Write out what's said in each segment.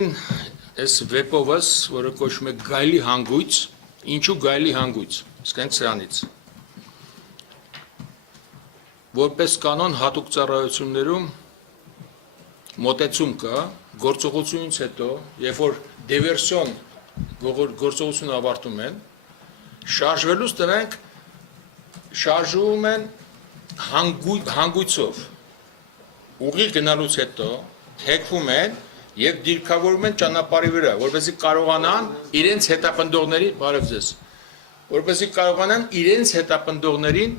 Այս վեպովս, որը կոչվում է գայլի հանգույց, ինչու գայլի հանգույց, սկսենք սրանից։ Որպես կանոն հատուկ ծառայություններում մոտեցում կա, գործողությունից հետո, երբ որ դիվերսիոն գործողություն ավարտում են, շարժվելուց դրանք շարժվում են հանգույցով, ուղիղ գնալուց հետո թեքվում են և դիրքավորում են ճանապարհի վրա, որպեսզի կարողանան իրենց հետապնդողներին, բարև ձեզ, որպեսզի կարողանան իրենց հետապնդողներին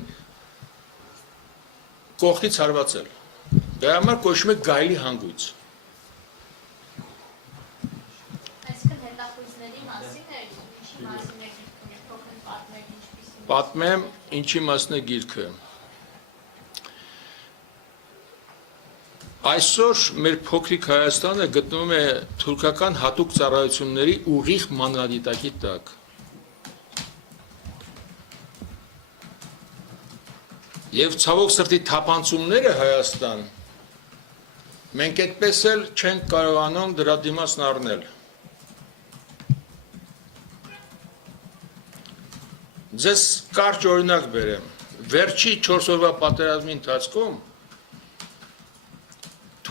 կողքից հարվածել։ Դրա համար կոչվում է գայլի հանգույց։ Այսինքն հետախույզների մասին է, ինչի մասին է գիրքը, փոքր պատմել ինչպիսին։ Պատմեմ ինչի մասին է գիրքը։ Այսօր մեր փոքրիկ Հայաստանը գտնվում է թուրքական հատուկ ծառայությունների ուղիղ մանրադիտակի տակ։ Եվ ցավոք սրտի թափանցումները Հայաստան մենք այդպես էլ չենք կարողանում դրա դիմացն առնել։ Ձեզ կարճ օրինակ բերեմ։ Վերջի 4 օրվա պատերազմի ընթացքում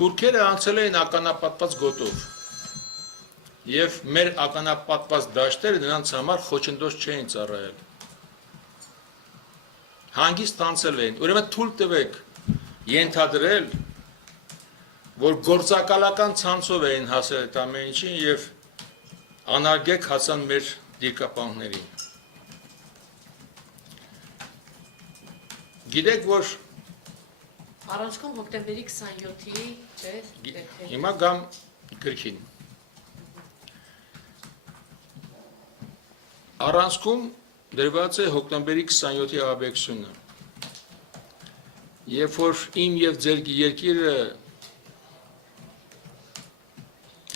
թուրքերը անցել էին ականապատված գոտով և մեր ականապատված դաշտերը նրանց համար խոչընդոտ չէին ծառայել։ Հանգիստ անցել էին, ուրեմն թույլ տվեք ենթադրել, որ գործակալական ցանցով էին հասել այդ ամեն ինչին և անարգեք հասան մեր դիրքապահներին։ Գիտեք, որ Առանցքում հոկտեմբերի 27-ի չէ։ Հիմա գամ գրքին։ Առանցքում դրված է հոկտեմբերի 27-ի ահաբեկչությունը։ Երբ որ իմ և ձեր երկիրը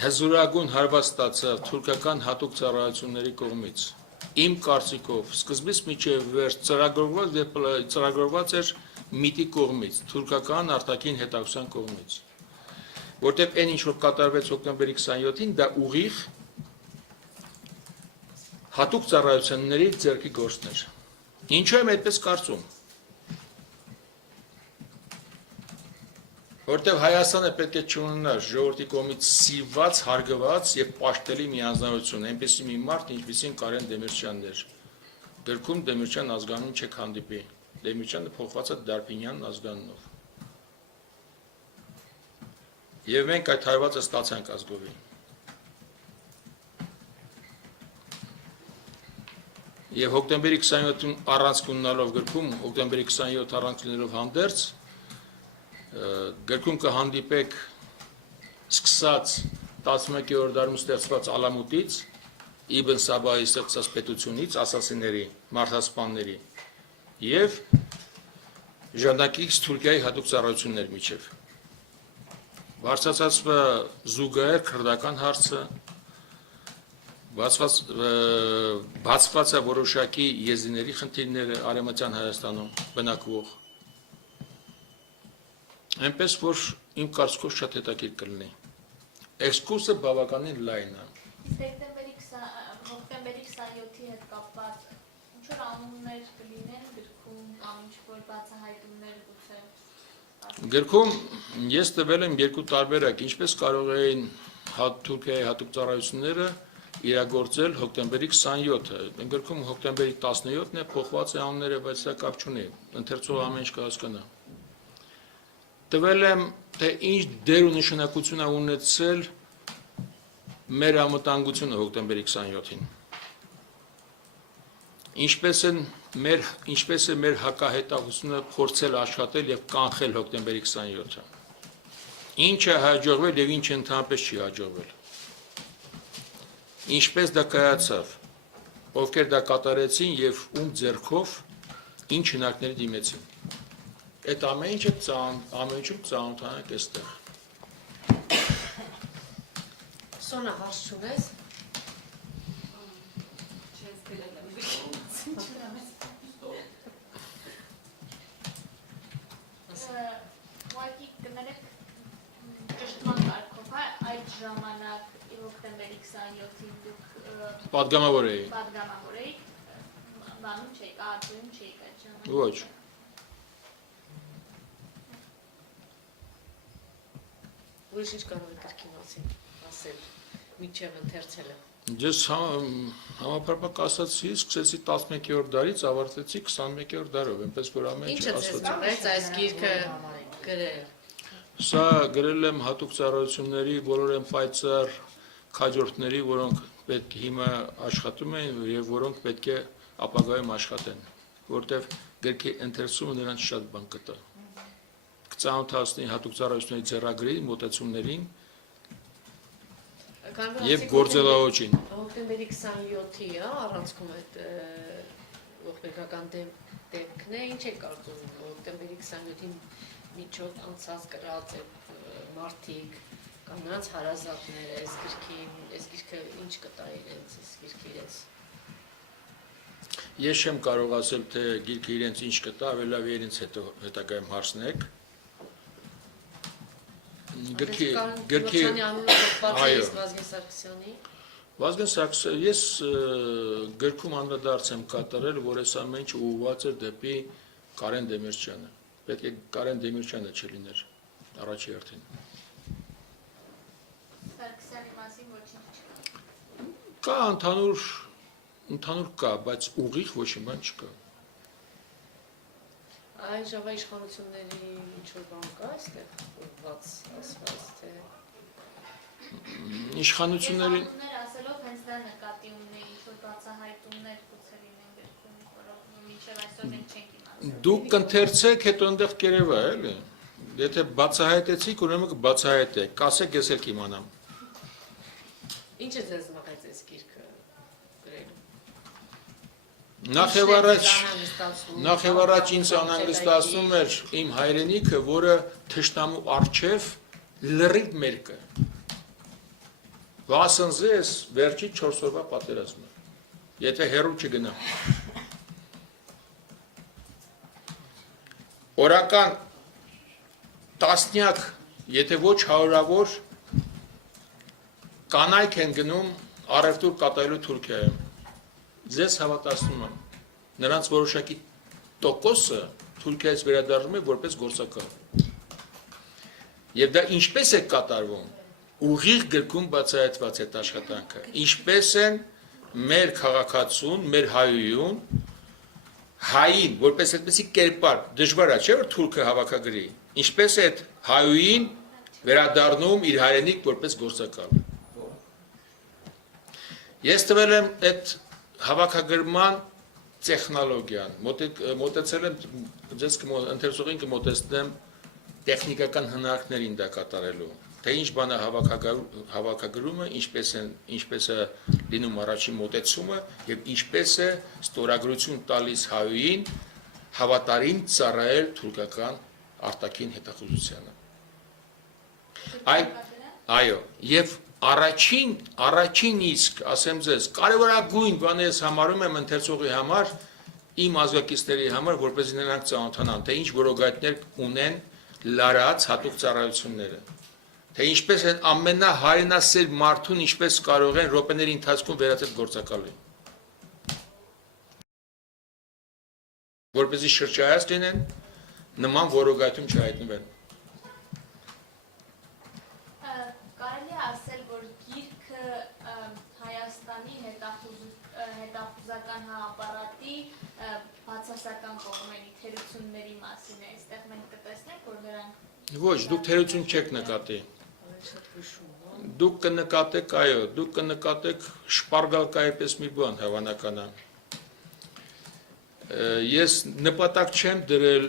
հզորագույն հարված ստացավ թուրքական հատուկ ծառայությունների կողմից, իմ կարծիքով սկզբից մինչև վերջ ծրագրված էր ՄԻՏ-ի կողմից, թուրքական արտաքին հետախուզության կողմից, որտեղ այն ինչ որ կատարվեց հոկտեմբերի 27-ին, դա ուղիղ հատուկ ծառայությունների ձեռքի գործն էր։ Ինչու եմ այդպես կարծում։ Որտեղ Հայաստանը պետք է չունենար ժողովրդի կողմից սիրված, հարգված և պաշտելի մի անձնարարություն, այնպիսի մի մարդ, ինչպիսին Կարեն Դեմիրճյանն էր։ Գրքում Դեմիրճյան ազգանուն չեք հանդիպի։ Դեմիրճյանը փոխված է Դարբինյան ազգանունով։ Եվ մենք այդ հարվածը ստացանք ազգովի։ Եվ հոկտեմբերի 27-ին առանցք ունենալով գրքում, հոկտեմբերի 27 առանցք լինելով հանդերձ, գրքում կհանդիպեք սկսած 11-րդ դարում ստեղծված Ալամուտից, Իբն Սաբահի ստեղծած պետությունից, ասասիների, մարդասպանների և ժանդակից Թուրքիայի հատուկ ծառայություններ միջև։ Բարձրացած զուգահեռ քրդական հարցը, բացված է որոշակի եզիների խնդիրները Արևմտյան Հայաստանում բնակվող։ Այնպես որ իմ կարծիքով շատ հետաքրքիր կլինի։ Էքսկուրսը բավականին լայն է։ Հոկտեմբերի 27-ի հետ կապված ինչ որ անուններ կլինեն գրքում կամ ինչ որ բացահայտումներ գուցե։ Գրքում ես տվել եմ երկու տարբերակ, ինչպես կարող էին Թուրքիայի հատուկ ծառայությունները իրագործել հոկտեմբերի 27-ը։ Գրքում հոկտեմբերի 17-ն է, փոխված է անունները, բայց դա կապ չունի, ընթերցողը ամեն ինչ կհասկանա։ Տվել եմ, թե ինչ դեր ու նշանակություն է ունեցել մեր անվտանգությունը հոկտեմբերի 27-ին։ Ինչպես է մեր հակահետախուզությունը փորձել աշխատել և կանխել հոկտեմբերի 27-ը։ Ինչ է հաջողվել և ինչ ընդհանրապես չի հաջողվել։ Ինչպես դա կայացավ, ովքեր դա կատարեցին և ում ձեռքով ինչ հնարքների դիմեցին։ Այդ ամեն ինչում ծանոթանանք այստեղ։ Սոնա, հարց չունես։ Ուղղակի կներեք ճշտման կարգով, այդ ժամանակ 27-ին դուք Պատգամավոր էի։ պատգամավոր եք, բանում չեք, արտույն չեք այդ ժամանակ։ Ոչ։ Ուրիշ ինչ կարող եք գրքի մասին ասել, միջև ընթերցելը։ Ես համապարփակ ասացի, սկսեցի 11-րդ դարից, ավարտեցի 21-րդ դարով, այնպես որ ամեն ինչ Ինչը ձեզ ասացի։ տվեց այս գիրքը գրել։ Սա գրել եմ հատուկ ծառայությունների, բոլոր են պայծառ քաջորդների, որոնք պետք է հիմա աշխատում են եւ որոնք պետք է ապագայում աշխատեն, որտեղ գրքի ընթերցումը նրանց շատ բան կտա։ Կծանոթացնի հատուկ ծառայությունների ձեռագրի մոտեցումներին եւ գործելաոճին։ Հոկտեմբերի 27-ի առանցքում այդ ողբերգական դեպքն է, ինչ է կարծում հոկտեմբերի 27-ին միջով անցած գրած մարդիկ կամ նրանց հարազատները այս գիրքը ինչ կտա իրենց, այս գիրքը իրենց։ Ես չեմ կարող ասել, թե գիրքը իրենց ինչ կտա, ավելի լավ է իրենց հետագայում հարցնեք։ Գրքի Վազգեն Սարգսյանի ես գրքում անդրադարձ եմ կատարել, որ այս ամեն ինչ ուղղված էր դեպի Կարեն Դեմիրճյանը։ Պետք է Կարեն Դեմիրճյանը չլիներ առաջի հերթին։ Սարգսյանի մասին ոչինչ չկա։ Կա ընդհանուր կա, բայց ուղիղ ոչ մի բան չկա։ Այս ժողովրդի իշխանությունների ինչ-որ բան կա այստեղ ուղղված ասված թե Իշխանությունների ասելով հենց դա նկատի ունեի, ինչ-որ բացահայտումներ գուցե լինեն գրքում, որոնք մինչև այսօր մենք չենք իմացել։ Դուք կընթերցեք, հետո այնտեղ կերևա, էլի։ Եթե բացահայտեցիք, ուրեմն կբացահայտեք, կասեք, ես էլ կիմանամ։ Ինչ է ձեզ մղեց այս գիրքը գրելու։ Նախ եւ առաջ ինձ անհանգստացնում էր իմ հայրենիքը, որը թշնամու առջև լրիվ մերկը։ Վասնզես վերջի 4 օրվա պատերազմը։ Եթե հեռու չգնա։ Օրական տասնյակ, եթե ոչ հարյուրավոր կանայք են գնում առևտուր կատարելու Թուրքիայում։ Ձեզ հավատացնում եմ, նրանց որոշակի տոկոսը Թուրքիայից վերադառնում է որպես գործակալ։ Եվ դա ինչպես է կատարվում, ուղիղ գրքում բացահայտված է աշխատանքը, ինչպես են մեր քաղաքացուն, մեր հայույուն, հային, որպես այդպեսի կերպար, դժվար է, չէ՞ որ թուրքը հավաքագրի, ինչպես է հայույին վերադառնում իր հայրենիք որպես գործակալ։ Ես տվել եմ այդ հավաքագրման տեխնոլոգիան, մոտեցել եմ, ձեզ ընթերցողին կմոտեցնեմ տեխնիկական հնարքներին դա կատարելու, թե ինչ բան է հավաքագրումը, ինչպես է լինում առաջին մոտեցումը եւ ինչպես է ստորագրություն տալիս հայույին հավատարիմ ծառայել թուրքական արտաքին հետախուզությանը։ Այո, եւ առաջին իսկ, ասեմ ձեզ, կարևորագույն բանը ես համարում եմ ընթերցողի համար, իմ ազգակիցների համար, որպեսզի նրանք ծանոթանան, թե ինչ որոգայթներ ունեն լարած հատուկ ծառայությունները, թե ինչպես են ամենահայրենասեր մարդուն ինչպես կարող են րոպեների ընթացքում վերածել գործակալի, որպեսզի շրջայաց լինեն, նման որոգայթում չհայտնվեն։ Կարելի է ասել, որ գիրքը Հայաստանի հետախուզական ապարատի բացասական կողմերի թերությունների մասին է, այստեղ մենք կտեսնենք, որ նրանք Ոչ, դուք թերություն չեք նկատի։ Դուք կնկատեք, այո, դուք կնկատեք շպարգալկայի պես մի բան հավանական է։ Ես նպատակ չեմ դրել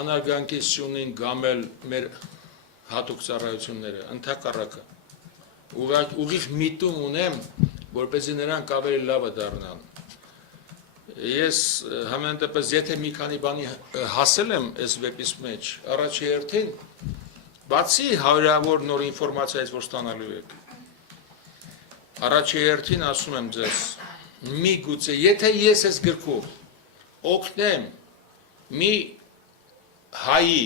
անարգանկեցությունին գամել մեր հատուկ ծառայությունները, ընդհակառակը։ Ուղիղ միտում ունեմ, որպեսզի նրանք ավելի լավը դառնան։ Ես համենայն դեպս եթե մի քանի բանի հասել եմ այս վեպից մեջ, առաջի հերթին, բացի հարյուրավոր նոր ինֆորմացիայից, որ ստանալու եք, առաջի հերթին ասում եմ ձեզ, միգուցե, եթե ես այս գրքով օգնեմ մի հայի,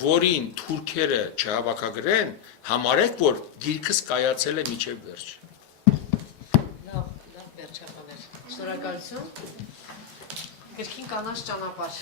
որին թուրքերը չհավաքագրեն, համարեք, որ գիրքս կայացել է մինչև վերջ։ Շնորհակալություն։ Գրքին կանաչ ճանապարհ։